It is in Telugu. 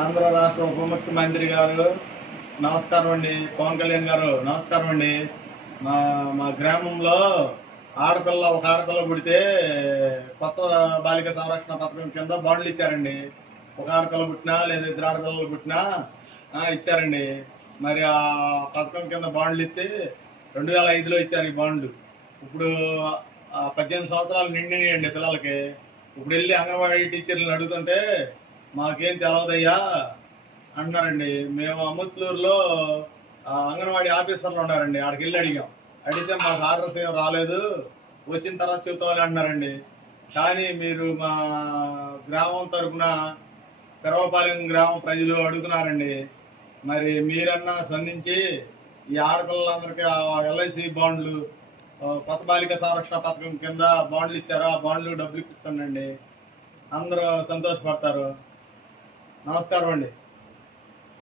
ఆంధ్ర రాష్ట్ర ఉప ముఖ్యమంత్రి గారు నమస్కారం అండి. పవన్ కళ్యాణ్ గారు నమస్కారం అండి. మా మా గ్రామంలో ఒక ఆడపిల్ల పుడితే కొత్త బాలిక సంరక్షణ పథకం కింద బాండ్లు ఇచ్చారండి. ఒక ఆడపిల్ల పుట్టినా లేదా ఇద్దరు ఆడపిల్లలు పుట్టినా ఇచ్చారండి. మరి ఆ పథకం కింద బాండ్లు ఇస్తే 2005లో ఇచ్చారు ఈ బాండ్లు. ఇప్పుడు 18 సంవత్సరాలు నిండినాయండి పిల్లలకి. ఇప్పుడు వెళ్ళి అంగన్వాడీ టీచర్లను అడుగుతుంటే మాకేం తెలవదయ్యా అంటున్నారండి. మేము అమృత్లూరులో అంగన్వాడీ ఆఫీసర్లు ఉన్నారండి, ఆడికి వెళ్ళి అడిగాం. అడిగితే మాకు ఆర్డర్స్ ఏం రాలేదు, వచ్చిన తర్వాత చెబుతామని అంటున్నారండి. కానీ మీరు మా గ్రామం తరఫున పెరవపాలెం గ్రామ ప్రజలు అడుగుతున్నారండి. మరి మీరన్నా స్పందించి ఈ ఆడపిల్లలందరికీ ఎల్ఐసి బాండ్లు, కొత్త బాలిక సంరక్షణ పథకం కింద బాండ్లు ఇచ్చారు, ఆ బాండ్లు డబ్బులు ఇప్పించండి. అందరూ సంతోషపడతారు. నమస్కారం అండి.